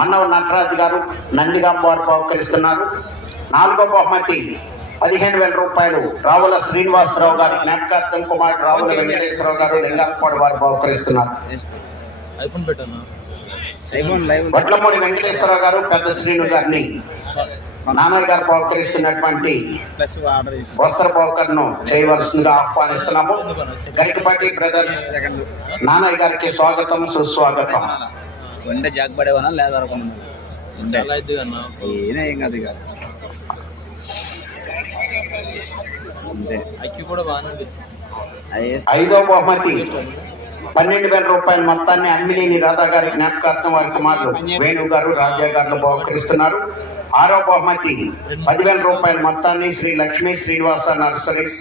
మన్నవ నటరాజు గారు నందిగాం వారు బహుకరిస్తున్నారు నాలుగో బహుమతి పదిహేను వేల రూపాయలు రావుల శ్రీనివాసరావు గారు జ్ఞాపకార్థం కుమార్ రావుల వెంకటేశ్వరరావు గారు లింగాలపాడు వారు బహుకరిస్తున్నారు వడ్లమూడి వెంకటేశ్వరరావు గారు పెద్ద శ్రీను గారిని నాన్నయ్య గారు బహుకరిస్తున్నటువంటి వస్త్ర బహుకరణను చేయవలసిందిగా ఆహ్వానిస్తున్నాము. గరికపాటి బ్రదర్స్ నాన్నయ్య గారికి స్వాగతం సుస్వాగతం. ఉండే జాగ్ పడేవనా లేదా అనుకున్నాను ఉండే చాలా అయితే అన్న. ఏనే ఏం కాదు ఇక. అంతే. ఐక్యూ కూడా బాగానే ఉంది. అది ఐదో బహుమతి. పన్నెండు వేల రూపాయల మొత్తాన్ని అమ్మినేని రాధా గారి జ్ఞాపకార్థం వారి కుమారులు వేణు గారు రాజా గారు బహుకరిస్తున్నారు. ఆరో బహుమతి. పదివేల రూపాయల మొత్తాన్ని శ్రీ లక్ష్మీ శ్రీనివాస నర్సరీస్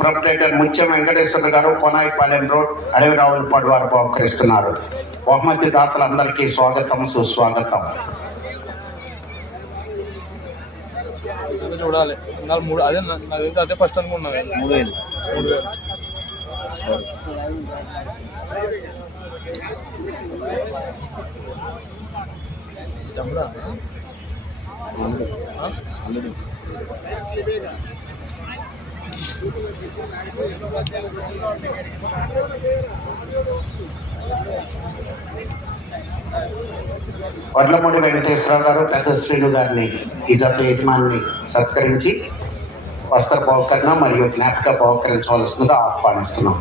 ప్రొపరేటర్ ముత్యం వెంకటేశ్వర గారు కొనాయిపాలెం రోడ్ అడవిరావులపాడు వారు బహుకరిస్తున్నారు బహుమతి దాతలందరికీ స్వాగతం సుస్వాగతం. చూడాలి. మూడు అదే నాకు అదే ఫస్ట్ అనుకున్నా. మూడు వేలు మూడు వేలు తమ్ముడా ఆ? అల్లుడు. వడ్లమూడి వెంకటేశ్వరరావు గారు పెద్ద శ్రీను గారిని ఈ జత యజమాని సత్కరించి వస్త్ర బహుకరణ మరియు జ్ఞాపక బహుకరించవలసిందిగా ఆహ్వానిస్తున్నాం.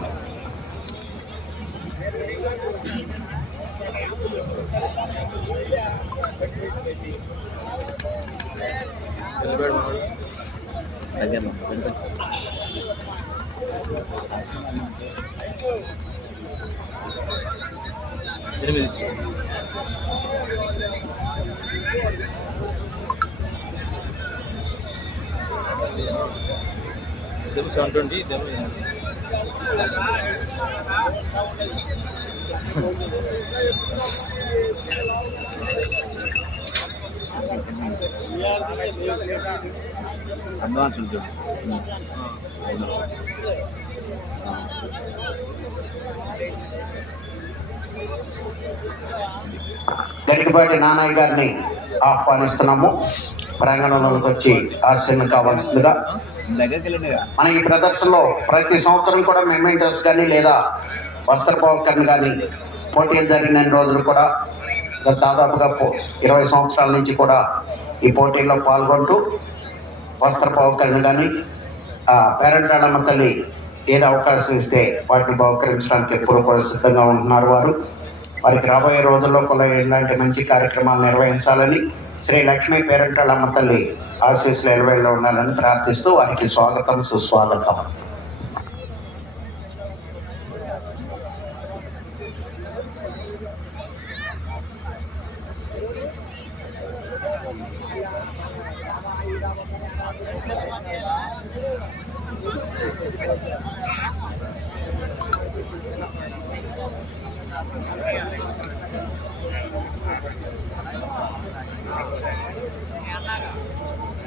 ఇదేమో సెవెన్ ట్వంటీ ఇదేమో ఎనిమిది. అడ్వాన్స్ ఉంటుంది నానాయ్య గారిని ఆహ్వానిస్తున్నాము. ప్రాంగణంలోకి వచ్చి ఆశీర్ణ కావాల్సిందిగా. మన ఈ ప్రదర్శనలో ప్రతి సంవత్సరం కూడా మెమెంటోస్ కానీ లేదా వస్త్ర బహుకరణ కానీ పోటీలు జరిగిన రోజులు కూడా దాదాపుగా ఇరవై సంవత్సరాల నుంచి కూడా ఈ పోటీల్లో పాల్గొంటూ వస్త్ర బహుకరణ కానీ పేరెంట్ ఆడమ్మ తల్లి ఏది అవకాశం ఇస్తే వాటిని బహుకరించడానికి ఎప్పుడు కూడా సిద్ధంగా ఉంటున్నారు వారు. వారికి రాబోయే రోజుల్లో కూడా ఇలాంటి మంచి కార్యక్రమాలు నిర్వహించాలని శ్రీ లక్ష్మీ పేరంటాళ్ళమ్మ తల్లి ఆశీస్సులు ఎలవేళ్ళలో ఉండాలని ప్రార్థిస్తూ వారికి స్వాగతం సుస్వాగతం.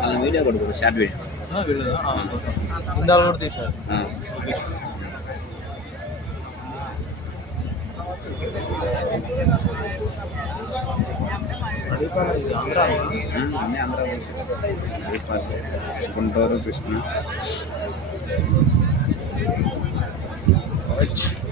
వాళ్ళ వీడియో కొడుకు షార్ట్ వీడియో. ఇందాక కూడా కలిసి. గుంటూరు కృష్ణ. much.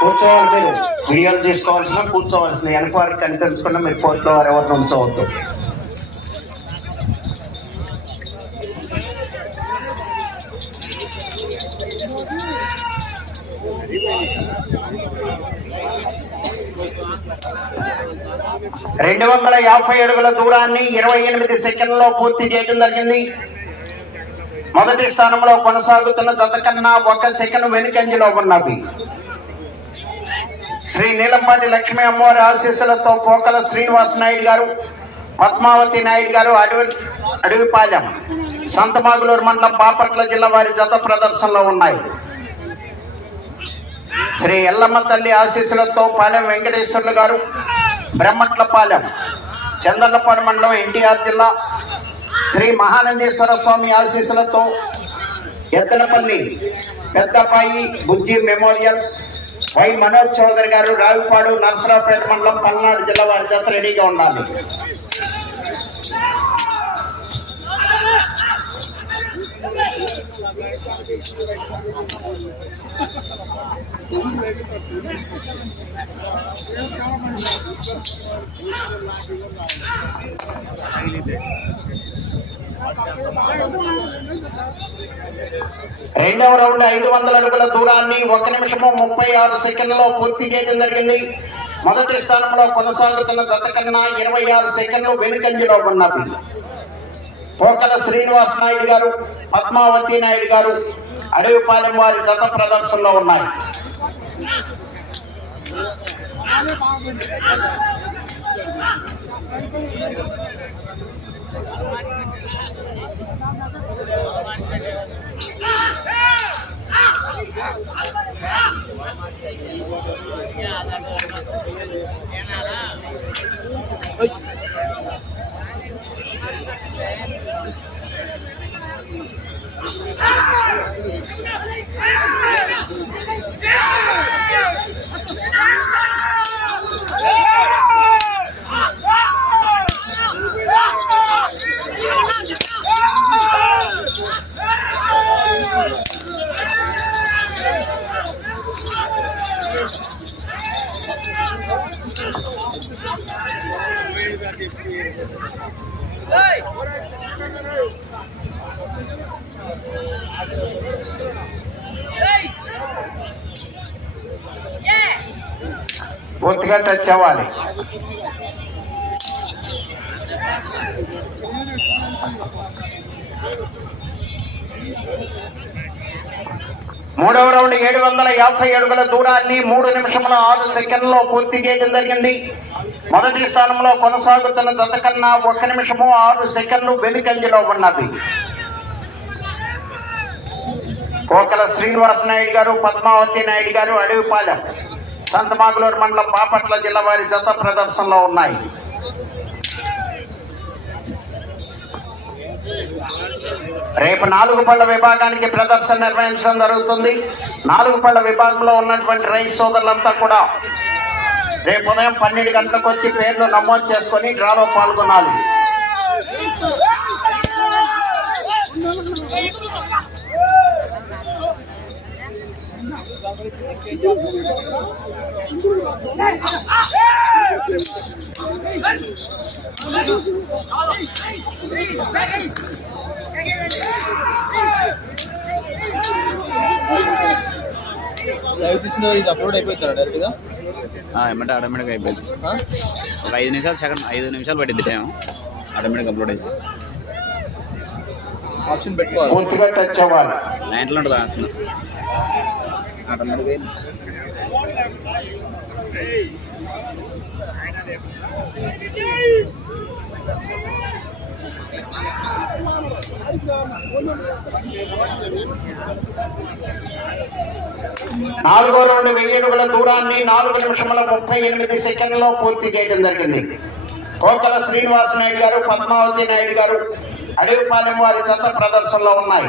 కూర్చోవాలి మీరు. వీడియోలు తీసుకోవాల్సిన కూర్చోవాల్సిన వెనక వారికి కనిపించకుండా మీరు కోర్టులో వారు ఎవరిని ఉంచవద్దు. రెండు వందల యాభై అడుగుల దూరాన్ని ఇరవై ఎనిమిది సెకండ్లో పూర్తి చేయడం జరిగింది. మొదటి స్థానంలో కొనసాగుతున్న జత కన్నా ఒక సెకండ్ వెనుకంజలో ఉన్నది. శ్రీ నీలంపాటి లక్ష్మీ అమ్మవారి ఆశీస్సులతో పోకల శ్రీనివాస్ నాయుడు గారు పద్మావతి నాయుడు గారు అడవి అడవిపాలెం సంతమాగులూరు మండలం బాపట్ల జిల్లా వారి జత ప్రదర్శనలో ఉన్నాయి. శ్రీ ఎల్లమ్మ తల్లి ఆశీస్సులతో పాలెం వెంకటేశ్వర్లు గారు బ్రహ్మట్లపాలెం చందర్లపాడు మండలం ఎన్టీఆర్ జిల్లా శ్రీ మహానందేశ్వర స్వామి ఆశీస్సులతో ఎద్దలపల్లి పెద్దపాయి బుజ్జి మెమోరియల్స్ వై మనోజ్ చౌదరి గారు రావిపాడు నర్సరావుపేట మండలం పల్నాడు జిల్లా వారి చేత రెడీగా ఉండాలి. రెండవ రౌండ్ ఐదు వందల అడుగుల దూరాన్ని ఒక నిమిషము ముప్పై ఆరు సెకండ్లలో పూర్తి చేయడం జరిగింది. మొదటి స్థానంలో కొనసాగుతున్న గత కన్నా ఇరవై ఆరు సెకండ్లు వెనుకంజలో ఉన్నది పోకల శ్రీనివాస్ నాయుడు గారు పద్మావతి నాయుడు గారు అడవిపాలెం వారి గత ప్రదర్శనలో ఉన్నాయి. పూర్తిగా టచ్ అవ్వాలి మూడవ రౌండ్ ఏడు వందల యాభై అడుగుల దూరాన్ని మూడు నిమిషముల ఆరు సెకండ్లో పూర్తి చేయడం జరిగింది. మొదటి స్థానంలో కొనసాగుతున్న జత కన్నా ఒక నిమిషము ఆరు సెకండ్లు వెనుకంజలో ఉన్నది. కోకల శ్రీనివాస్ నాయుడు గారు పద్మావతి నాయుడు గారు అడవిపాలెం. సంతమాగులూరు మండలం బాపట్ల జిల్లా వారి జత ప్రదర్శనలో ఉన్నాయి. రేపు నాలుగు పళ్ళ విభాగానికి ప్రదర్శన నిర్వహించడం జరుగుతుంది. నాలుగు పళ్ళ విభాగంలో ఉన్నటువంటి రైతు సోదరులంతా కూడా రేపు ఉదయం పన్నెండు గంటలకు వచ్చి పేర్లు నమోదు చేసుకొని డ్రాలో పాల్గొనాలి. లైవ్ ఇది అప్లోడ్ అయిపోతుందా డైరెక్ట్గా ఏమంటే ఆటోమేటిక్గా అయిపోయింది? ఒక ఐదు నిమిషాలు సెకండ్ ఐదు నిమిషాలు పట్టింది టైం ఆటోమేటిక్ అప్లోడ్ అయింది ఆప్షన్ పెట్టుకోవాలి. పూర్తిగా టచ్ అవ్వాలి. నైన్లో ఉంటుంది ఆప్షన్? ఆటోమేటిక్ అయింది నాలుగో రెండు వెయ్యి అడుగుల దూరాన్ని నాలుగు నిమిషముల ముప్పై ఎనిమిది సెకండ్లో పూర్తి చేయడం జరిగింది. కోకల శ్రీనివాస నాయుడు గారు పద్మావతి నాయుడు గారు అడవిపాలెం వారి చెత్త ప్రదర్శనలో ఉన్నాయి.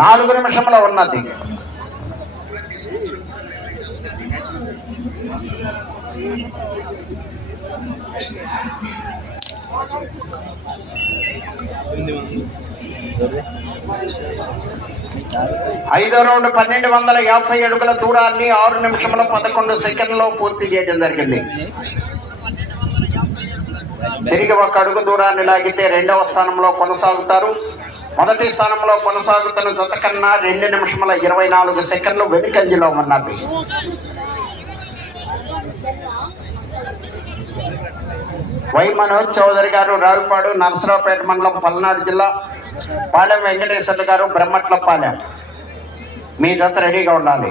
నాలుగు నిమిషముల ఉన్నది. ఐదో రౌండ్ పన్నెండు వందల యాభై అడుగుల దూరాన్ని ఆరు నిమిషముల పదకొండు సెకండ్లో పూర్తి చేయడం జరిగింది. తిరిగి ఒక అడుగు దూరాన్ని లాగితే రెండవ స్థానంలో కొనసాగుతారు. మొదటి స్థానంలో కొనసాగుతున్న జత కన్నా రెండు నిమిషముల ఇరవై నాలుగు సెకండ్లు వెనుకంజలో ఉన్నది. వై మనోజ్ చౌదరి గారు రావుపాడు నరసరావుపేట మండలం పల్నాడు జిల్లా పాలెం వెంకటేశ్వర్లు గారు బ్రహ్మట్లపాలెం. మీ జత రెడీగా ఉండాలి.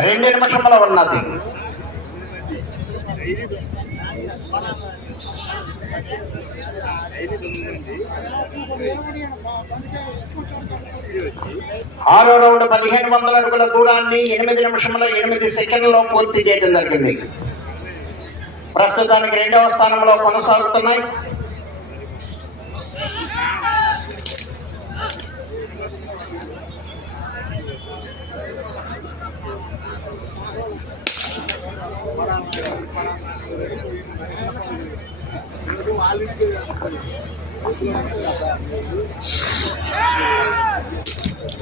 రెండు నిమిషముల ఉన్నది. ఆరో రౌండ్ పదిహేను వందల అడుగుల దూరాన్ని ఎనిమిది నిమిషముల ఎనిమిది సెకండ్లో పూర్తి చేయడం జరిగింది. ప్రస్తుతానికి రెండవ స్థానంలో కొనసాగుతున్నాయి.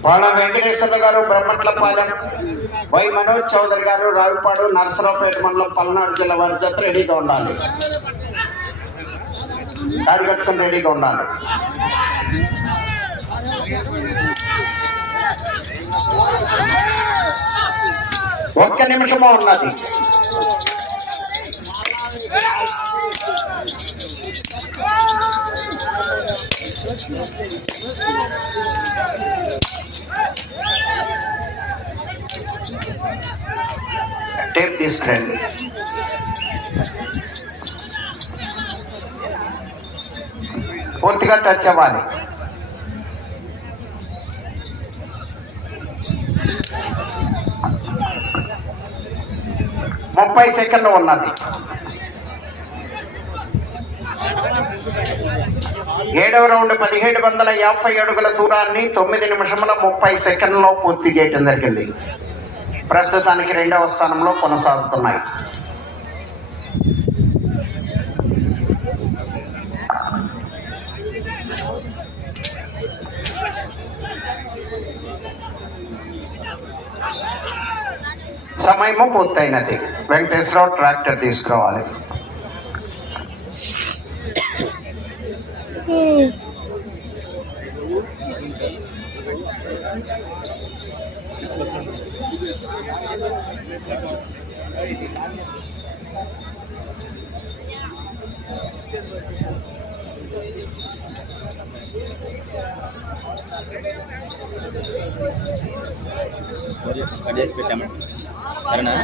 వాళ్ళ వెంకటేశ్వర గారు బ్రహ్మట్లపాలెం. వై మనోజ్ చౌదరి గారు రావిపాడు నరసరావుపేట మండలం పల్నాడు జిల్లా వారి జత రెడీగా ఉండాలి. కాడి కట్టుకుని రెడీగా ఉండాలి. ఒక్క నిమిషమో ఉన్నది. టేక్ దిస్ ట్రెండ్ పూర్తిగా టచ్ అవ్వాలి. ముప్పై సెకండ్లు ఉన్నది. ఏడవ రౌండ్ పదిహేడు వందల యాభై అడుగుల దూరాన్ని తొమ్మిది నిమిషముల ముప్పై సెకండ్లో పూర్తి చేయటం జరిగింది. ప్రస్తుతానికి రెండవ స్థానంలో కొనసాగుతున్నాయి. సమయము పూర్తయినది. వెంకటేశ్వరరావు ట్రాక్టర్ తీసుకురావాలి. Hmm. Ada sepeda సరేనా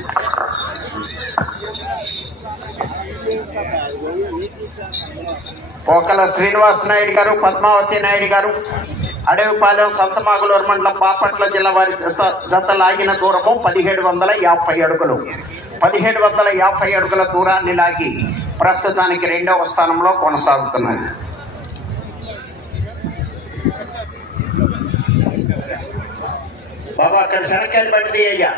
పోకల శ్రీనివాస్ నాయుడు గారు పద్మావతి నాయుడు గారు అడవిపాలెం సంతమాగులూరు మండలం బాపట్ల జిల్లా వారి జత లాగిన దూరము పదిహేడు వందల యాభై అడుగులు. పదిహేడు వందల యాభై అడుగుల దూరాన్ని లాగి ప్రస్తుతానికి రెండవ స్థానంలో కొనసాగుతున్నది. బాబా అక్కడ శనక్కాయలు పండి అయ్యా.